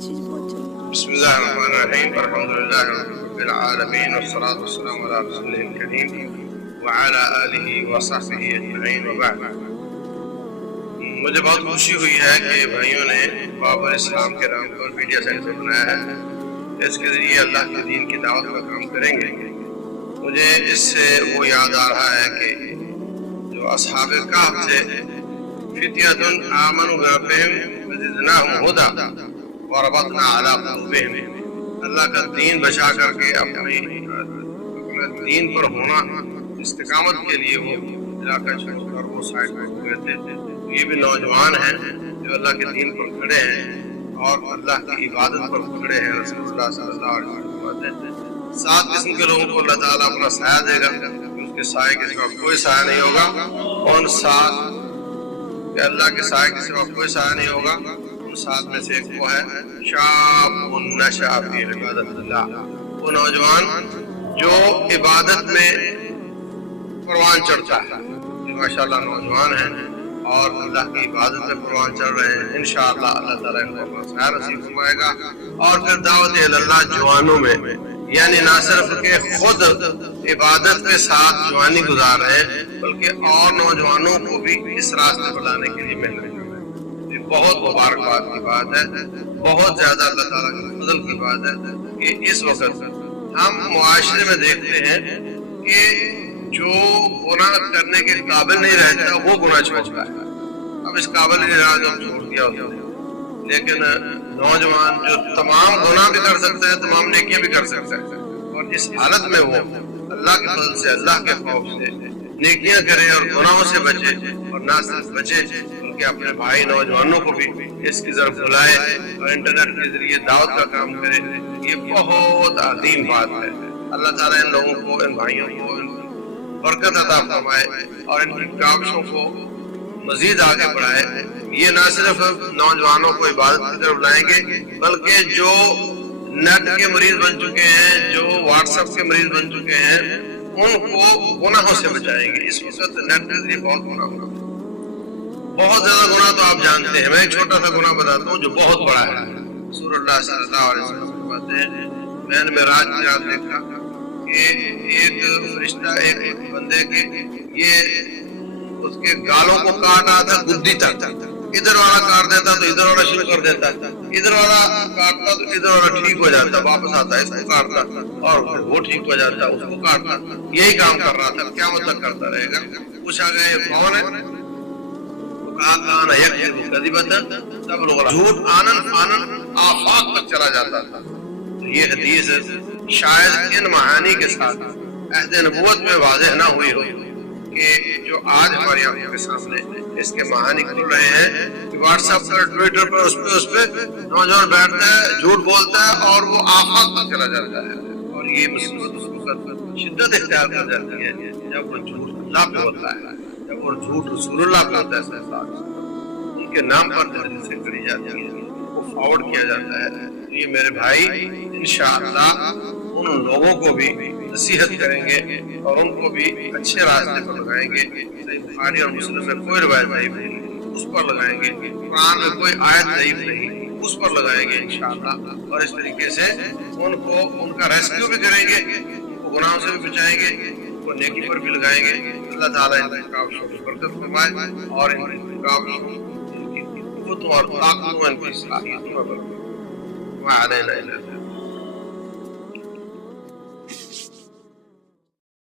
بسم الله الرحمن الرحيم الحمد لله رب العالمين والصلاة والسلام على رسوله الكريم وعلى آله وصحبه اجمعین وبعد۔ مجھے بہت خوشی ہوئی ہے کہ بھائیوں نے بابر اسلام کے نام پر میڈیا سینٹر بنایا ہے۔ اس کے ذریعے اللہ کے دین کی دعوت کا کام کریں گے۔ مجھے اس سے وہ یاد آ رہا ہے کہ جو اصحاب کہف تھے، فتیۃ آمنوا بربہم وزدناہم ھدی وربطنا علی قلوبہم، اللہ کا دین بچا کر کے اپنے دین پر ہونا استقامت کے لیے وہ علاقہ چھوڑ کر وہ سائڈ پر ہوئے تھے۔ یہ بھی نوجوان ہیں جو اللہ کے دین پر کھڑے ہیں اور اللہ کی عبادت پر کھڑے ہیں۔ رسول اللہ صلی اللہ علیہ وسلم کہتے ہیں 7 قسم کے لوگوں کو اللہ تعالیٰ اپنا سایہ دے گا، اس کے سائے کے سوا کوئی سایہ نہیں ہوگا۔ کون 7 کہ اللہ کے سائے کے سوا کوئی سایہ نہیں ہوگا؟ ان 7 میں سے ایک وہ ہے شاب نشأ فی عبادت اللہ، وہ نوجوان جو عبادت میں پروان چڑھتا ہے۔ ماشاءاللہ نوجوان ہیں اور اللہ کی عبادت میں پروان چڑھ رہے ہیں، انشاءاللہ اللہ تعالیٰ ان کو اپنا سایہ نصیب فرمائے گا۔ اور پھر دعوت اللہ جوانوں میں، یعنی نہ صرف کہ خود عبادت کے ساتھ جوانی گزار رہے ہیں بلکہ اور نوجوانوں کو بھی اس راستے پر لانے کے لیے محنت کر رہے ہیں۔ یہ بہت مبارکباد کی بات ہے، بہت زیادہ اللہ تعالیٰ کے فضل کی بات ہے کہ اس وقت ہم معاشرے میں دیکھتے ہیں کہ جو گناہ کرنے کے قابل نہیں رہتا وہ گناہ چھوڑتا ہے۔ اب اس قابل نہیں رہا تو چھوڑ دیا ہوتا ہے، لیکن نوجوان جو تمام گناہ بھی کر سکتا ہے، تمام نیکیاں بھی کر سکتا ہے، اور اس حالت میں وہ اللہ کے فضل سے، اللہ کے خوف سے نیکیاں کرے اور گناہوں سے بچے، اور نہ صرف بچے بلکہ اپنے بھائی نوجوانوں کو بھی اس کی طرف بلائے اور انٹرنیٹ کے ذریعے دعوت کا کام کرے۔ یہ بہت عظیم بات ہے۔ اللہ تعالیٰ ان لوگوں کو، ان بھائیوں کو برکت عطا فرمائے اور ان کی کاوشوں کو مزید آگے بڑھائے۔ یہ نہ صرف نوجوانوں کو عبادت کی طرف لائیں گے بلکہ جو نیٹ کے مریض بن چکے ہیں، جو واٹس ایپ کے مریض بن چکے ہیں، ان کو گناہوں سے بچائیں گے۔ اس وقت نیٹ کے ذریعے بہت گناہ ہونا، بہت زیادہ گناہ تو آپ جانتے ہیں۔ میں ایک چھوٹا سا گناہ بتاتا ہوں جو بہت بڑا ہے۔ رسول اللہ صلی اللہ علیہ وسلم فرماتے ہیں، میں نے معراج کی رات دیکھا کہ ایک فرشتہ ایک بندے کے اس کے گالوں کو کاٹ رہا تھا گدی تک، ادھر والا کاٹ دیتا تو ادھر والا شروع کر دیتا، ادھر والا کاٹتا تو ادھر والا ٹھیک ہو جاتا، واپس آتا اس کو کاٹتا اور پھر وہ ٹھیک ہو جاتا، اس کو کاٹتا، یہی کام کر رہا تھا۔ کیا مطلب کرتا رہے گا؟ پوچھا گیا یہ کون ہے؟ کہا یکذب کذبۃ تبلغ، جھوٹ آنن فانن آفاق تک چلا جاتا تھا۔ یہ حدیث شاید ان معانی کے ساتھ عہد نبوت میں واضح نہ ہوئی ہو کہ جو آج ہماری آنکھوں کے سامنے اس کے معانی کھل رہے ہیں کہ واٹس ایپ پر، ٹویٹر پر، اس پہ نوجوان بیٹھتا ہے، جھوٹ بولتا ہے اور وہ آفاق تک چلا جاتا ہے، اور یہ مصیبت اس وقت شدت اختیار کر جاتی ہے جب وہ جھوٹ اللہ پہ ہوتا ہے، جب وہ جھوٹ رسول اللہ پہ ہوتا ہے، ان کے نام پر حدیثیں کری جاتی ہیں، وہ فارورڈ کیا جاتا ہے۔ یہ میرے بھائی انشاءاللہ ان لوگوں کو بھی نصیحت کریں گے اور ان کو بھی اچھے راستے پر لگائیں گے۔ صحیح بخاری اور مسلم میں کوئی روایت ضعیف نہیں، اس پر لگائیں گے۔ قرآن میں کوئی آیت ضعیف نہیں، اس پر لگائیں گے انشاءاللہ، اور اس طریقے سے ان کو ان کا ریسکیو بھی کریں گے، وہ گناہوں سے بھی بچائیں گے، وہ نیکی پر بھی لگائیں گے۔ اللہ تعالیٰ ان کی کاوشوں کی برکت فرمائے اور ان کی کاوشوں، ان کی قوتوں اور طاقتوں، ان کی صلاحیتوں میں برکت۔ وعلینا